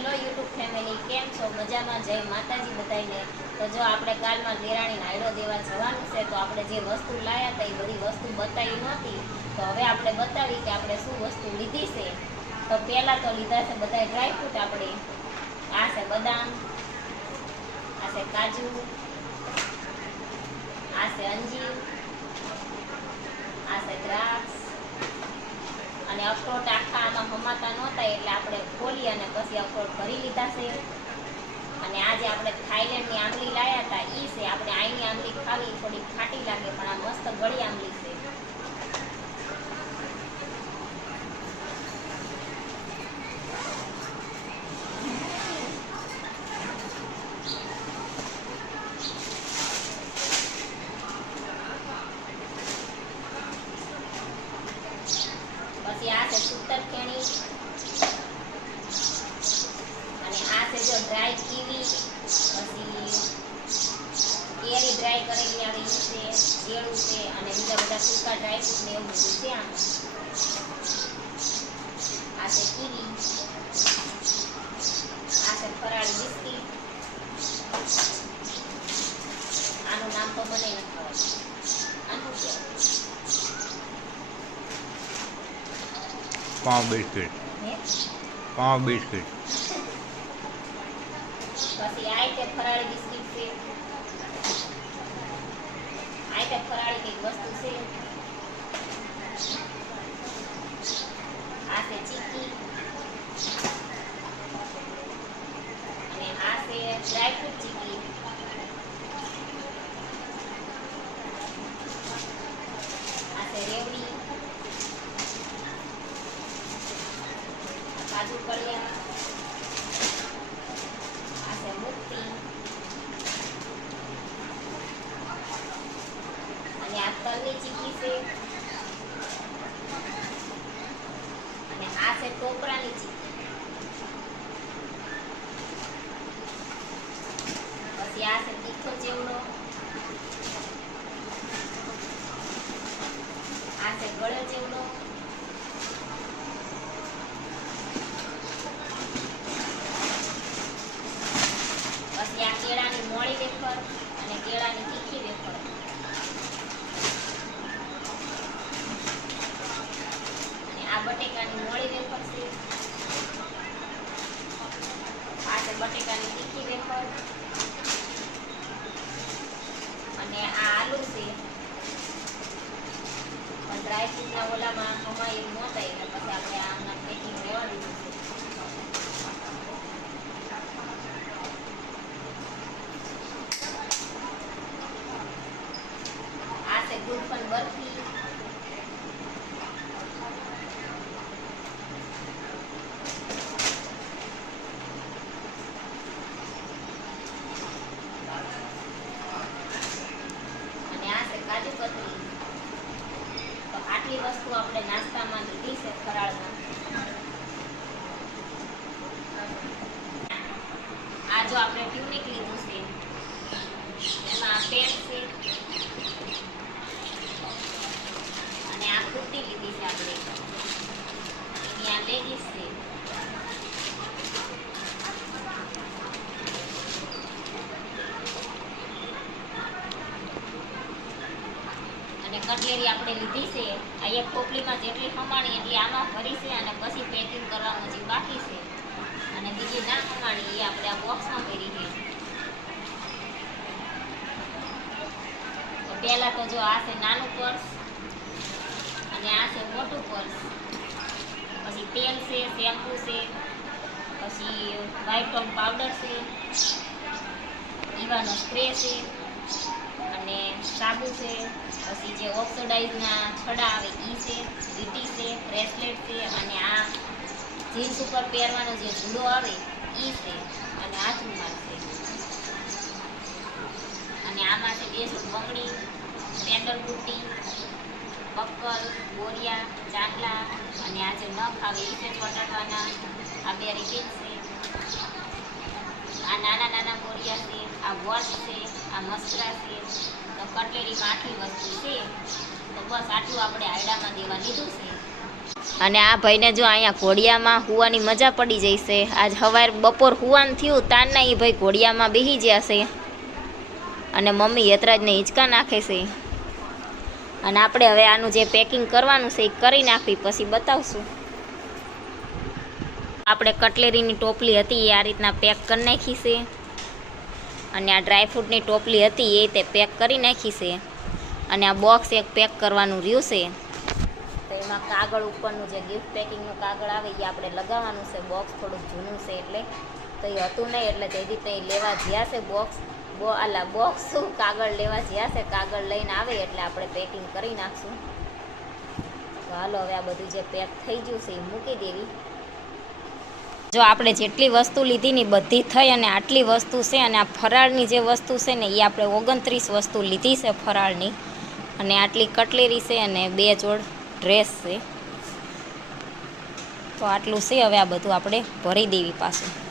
Hello YouTube family કેમ છો? મજામાં? જય માતાજી બધાને તો જો આપણે કાલમાં દેરાણી નાયડો દેવા જવાનું છે, તો આપણે જે વસ્તુ લાયા હતા એ બધી વસ્તુ બતાવી નહોતી. તો હવે આપણે બતાવી કે આપણે શું વસ્તુ લીધી છે. તો પહેલાં તો લીધા છે બધા ડ્રાયફ્રૂટ આપણે. આ છે બદામ, આ છે કાજુ, આ છે અંજીર, આ છે દ્રાક્ષ, અને અખરોટ હમાતા નહોતા એટલે આપણે ખોલી અને પછી અખરોટ ભરી લીધા છે. અને આજે આપણે થાઈલેન્ડની આંબલી લાયા હતા. ઈ છે, આપણે આઈની આંબલી ખાવી થોડી ખાટી લાગે, પણ આ મસ્ત ગળી આંબલી છે પછી આ છે, સૂતર કેણી. અને આ છે જો ડ્રાય કીવી પછી કેરી ડ્રાય કરેલી આવે છે કેળું છે અને બીજા બધા સૂકા ડ્રાય ફ્રૂટ ને એવું બધું છે આ છે કીવી આ છે ફરાળી બિસ્કીટ આનું નામ તો મને નથી ખબર આનું શું પાવ બિસ્કિટ પાવ બિસ્કિટ પછી આ રીતે ફરાળી બિસ્કિટ છે. આ રીતે ફરાળી કંઈક વસ્તુ છે. see. બટેકાની મોળી વેફર તીખી વેફર. અને આ આલુ છે. પણ ડ્રાયફ્રૂટના ઓલામાં કમાઈ નહોતા એટલે પછી આપણે આમના પેકિંગ લેવા દીધું છે. આ છે પણ બરફી અને આ છે કાજુ કતરી તો આટલી વસ્તુ આપણે નાસ્તામાં લીધી છે ફરાળમાં. આ જો આપણે ટ્યુનિક લીધું છે એમાં પેન્ટ છે અને આ કુર્તી લીધી છે આપણે એની આ લેગીસ છે અને કટલેરી આપણે લીધી છે. આ એક ટોપલીમાં જેટલી ખમાણી એટલી આમાં ભરી છે અને પછી પેકિંગ કરવાનું જે બાકી છે. અને બીજી ના ખમાણી એ આપણે આ બોક્સમાં ભરી છે. પહેલા તો જો આ છે નાનું પર્સ અને આ છે મોટું પર્સ પછી તેલ છે શેમ્પુ છે, પછી વ્હાઇટ ટોન પાવડર છે, ઈવાનો સ્પ્રે છે, અને સાબુ છે પછી જે ઓક્સોડાઇઝના છડા આવે એ છે વીટી છે, બ્રેસલેટ છે અને આ જીન્સ ઉપર પહેરવાનો જે જુડો આવે એ છે અને આ રૂમાલ છે. અને આમાં છે બે બંગડી, સેન્ડલ બુટ્ટી બક્કલ બોરિયા ચાંદલા અને આ જે નખ આવે એ છે ચોટાડવાના આ બે રિપીટ છે. આ નાના નાના મોરિયા છે, આ વોચ છે, આ મસ્કરા છે, તો કટલેરીમાં આટલી વસ્તુ છે, તો બસ આટલું આપણે આયડામાં દેવા લીધું છે. અને આ ભાઈને જો અહીંયા ઘોડિયામાં હુવાની મજા પડી જશે આજ હવાર બપોર હુવાન થયું, તાનના એ ભાઈ ઘોડિયામાં બેસી ગયા છે. અને મમ્મી યતરાજને હિંચકા નાખે છે. અને આપણે હવે આનું જે પેકિંગ કરવાનું છે એ કરી નાખવી, પછી બતાવશું. આપણે કટલેરીની ટોપલી હતી એ આ રીતના પેક કરી નાખી છે. અને આ ડ્રાયફ્રૂટની ટોપલી હતી એ તે પેક કરી નાખી છે. અને આ બોક્સ એક પેક કરવાનું રહ્યું છે. તો એમાં કાગળ ઉપરનું જે ગિફ્ટ પેકિંગનું કાગળ આવે એ આપણે લગાવવાનું છે. બોક્સ થોડુંક જૂનું છે એટલે. તો એ હતું નહીં એટલે તેથી તો લેવા જ્યાં છે બોક્સ. બો આલા બોક્સ શું? કાગળ લેવા જ્યાં છે કાગળ લઈને આવે એટલે આપણે પેકિંગ કરી નાખશું. તો હાલો હવે આ બધું જે પેક થઈ ગયું છે એ મૂકી દેવી. જો આપણે જેટલી વસ્તુ લીધી ને બધી થઈ અને આટલી વસ્તુ છે અને આ ફરાળની જે વસ્તુ છે ને એ આપણે ઓગણત્રીસ વસ્તુ લીધી છે ફરાળની અને આટલી કટલેરી છે અને બે જોડ ડ્રેસ છે. તો આટલું છે, હવે આ બધું આપણે ભરી દેવી પાછું.